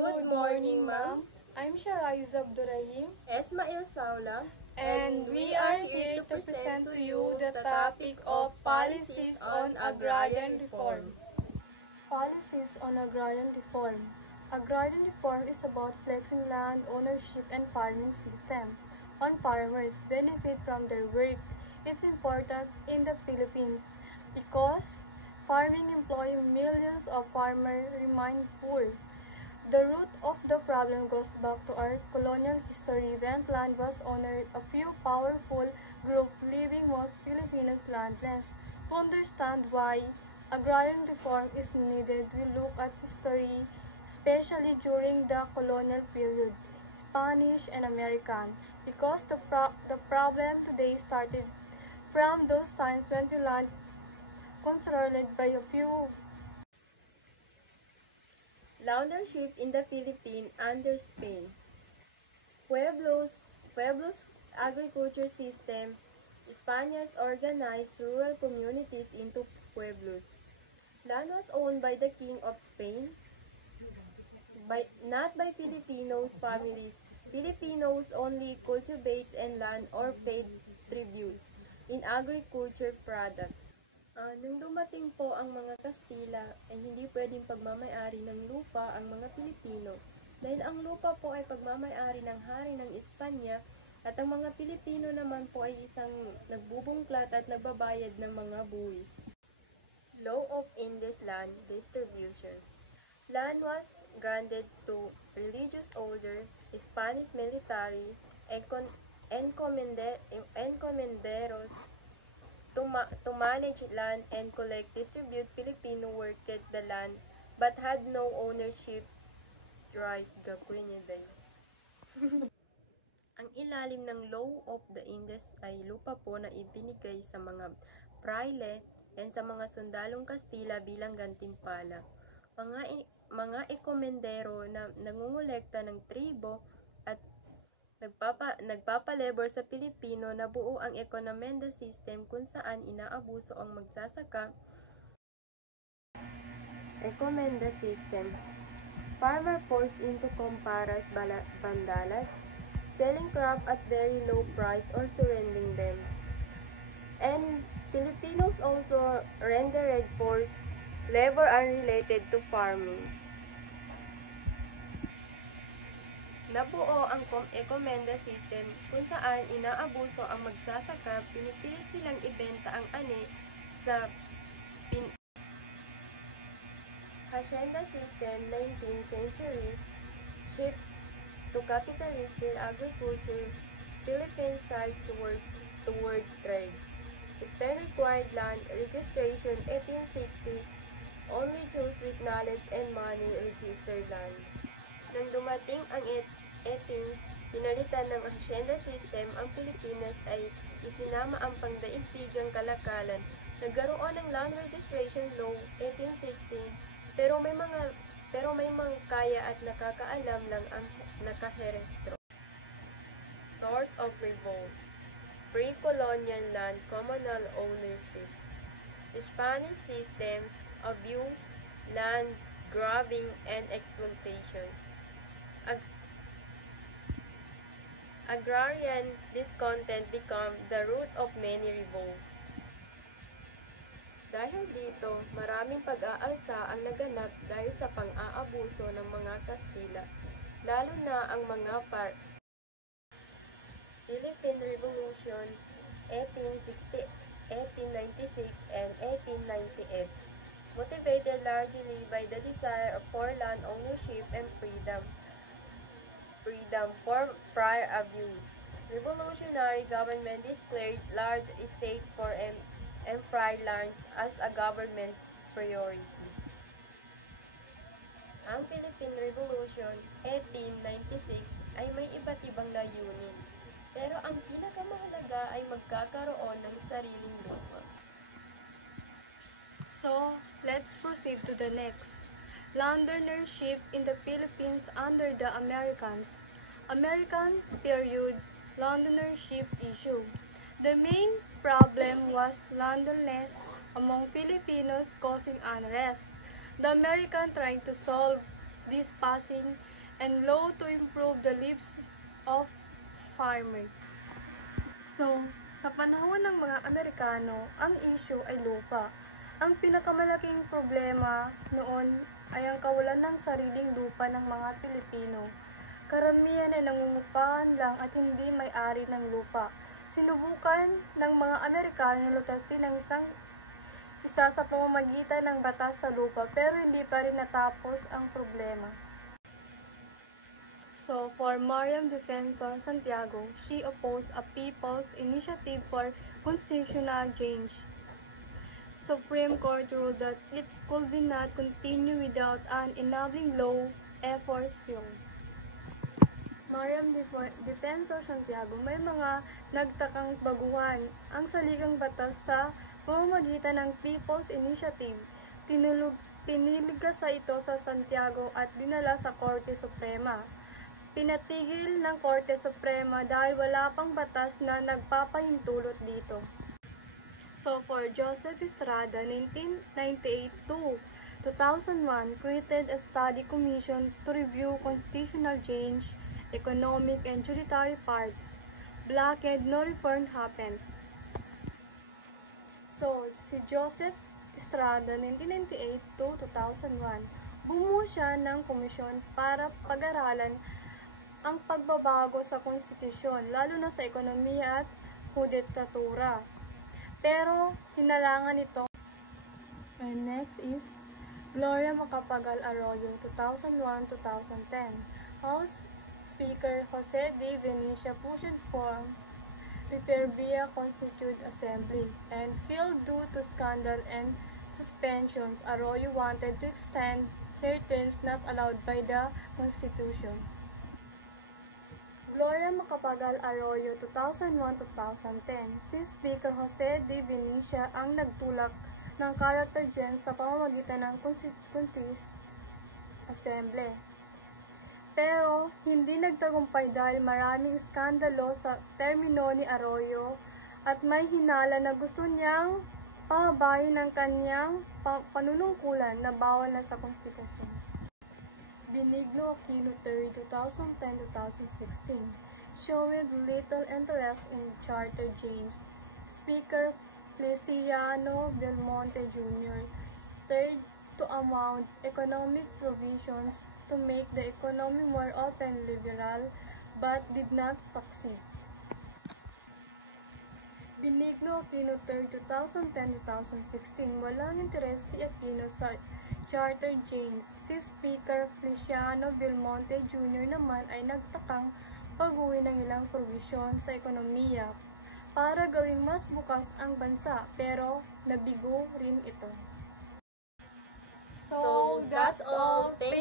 Good morning, ma'am. I'm Shariz Abdurrahim, Esmail Saula, and we are here to present to you the topic of policies on agrarian reform. Policies on agrarian reform. Agrarian reform is about flexing land ownership and farming system on farmers benefit from their work. It's important in the Philippines because farming employ millions of farmers remain poor. The root of the problem goes back to our colonial history when land was owned a few powerful groups leaving most Filipinos landless. To understand why agrarian reform is needed, we look at history, especially during the colonial period, Spanish and American, because the problem today started from those times when the land controlled by a few. Leadership in the Philippines under Spain. Pueblos agriculture system. Spaniards organized rural communities into pueblos. Land was owned by the King of Spain, not by Filipinos families. Filipinos only cultivates and land or paid tributes in agriculture product. Nung dumating po ang mga Kastila, ay hindi pwedeng pagmamayari ng lupa ang mga Pilipino dahil ang lupa po ay pagmamayari ng hari ng Espanya at ang mga Pilipino naman po ay isang nagbubungklat at nagbabayad ng mga buwis. Law of Indies Land Distribution. Land was granted to religious order, Spanish military, encomenderos, to manage land and collect, distribute. Filipino worked the land but had no ownership right. Ang ilalim ng Law of the Indies ay lupa po na ibinigay sa mga praile and sa mga sundalong Kastila bilang gantimpala. Mga ekomendero na nangungulekta ng tribo at nagpapalabor sa Pilipino na buo ang ekomenda system kung saan inaabuso ang magsasaka. Ekomenda system. Farmer forced into comparas bandalas, selling crop at very low price or surrendering them. And Filipinos also rendered forced labor unrelated to farming. Nabuo ang ekomenda system kung saan inaabuso ang magsasaka, pinipilit silang ibenta ang ani sa hacienda system. 19th centuries shift to capitalistic agriculture. Philippines started toward trade. Spain required land registration. 1860s only Jews with knowledge and money registered land. Nang dumating ang 18s, pinalitan ng hacienda system ang Pilipinas ay isinama ang pangdaigdigang kalakalan. Nagkaroon ng land registration law 1816, pero may mga kaya at nakakaalam lang ang nakaherestro. Source of revolt. Pre-colonial land communal ownership. The Spanish system abused land grabbing and exploitation. Agrarian discontent became the root of many revolts. Dahil dito, maraming pag-aalsa ang naganap dahil sa pang-aabuso ng mga Kastila, lalo na ang mga Philippine Revolution 1860, 1896 and 1898, motivated largely by the desire for land ownership and freedom from prior abuse. Revolutionary government declared large estate for empire lands as a government priority. Ang Philippine Revolution 1896 ay may iba't ibang layunin, pero ang pinakamahalaga ay magkakaroon ng sariling lupa. So, let's proceed to the next. Land ownership in the Philippines under the Americans. American period land ownership issue. The main problem was landlessness among Filipinos causing unrest. The American tried to solve this passing and law to improve the lives of farmers. So, sa panahon ng mga Amerikano, ang issue ay lupa. Ang pinakamalaking problema noon ay ang kawalan ng sariling lupa ng mga Pilipino. Karamihan ay nangungupahan lang at hindi may-ari ng lupa. Sinubukan ng mga Amerikano lutasin ang isa sa pamamagitan ng batas sa lupa pero hindi pa rin natapos ang problema. So, for Mariam Defensor Santiago, she opposed a People's Initiative for Constitutional Change. Supreme Court ruled that it could be not continue without an enabling law efforts failed. Mariam Defensor Santiago, may mga nagtakang baguhan ang saligang batas sa pamamagitan ng People's Initiative. Tiniligas ito sa Santiago at dinala sa Korte Suprema. Pinatigil ng Korte Suprema dahil wala pang batas na nagpapahintulot dito. So, for Joseph Estrada, 1998 to 2001, created a study commission to review constitutional change, economic and judiciary parts. Blockade, no reform happened. So, si Joseph Estrada, 1998 to 2001, bumuo siya ng komisyon para pag-aralan ang pagbabago sa konstitusyon, lalo na sa ekonomiya at hudikatura. Pero, hinalangan ito. And next is Gloria Macapagal Arroyo, 2001-2010. House Speaker Jose D. Venecia pushed for refer via Constituent Assembly, and failed due to scandal and suspensions. Arroyo wanted to extend her terms not allowed by the Constitution. Gloria Macapagal Arroyo, 2001-2010. Si Speaker Jose D. Venecia ang nagtulak ng character gens sa pamamagitan ng Constituent Assembly. Pero, hindi nagtagumpay dahil maraming skandalo sa termino ni Arroyo at may hinala na gusto niyang pahabain ng kanyang panunungkulan na bawal na sa konstitusyon. Benigno Aquino III, 2010-2016, showed little interest in charter change. Speaker Feliciano Belmonte Jr. tried to amend economic provisions to make the economy more open and liberal, but did not succeed. Benigno Aquino III, 2010-2016, walang interes si Aquino sa charter change. Si Speaker Feliciano Belmonte Jr. naman ay nagtakang baguhin ng ilang provisyon sa ekonomiya para gawing mas bukas ang bansa, pero nabigo rin ito. So, that's all. Thank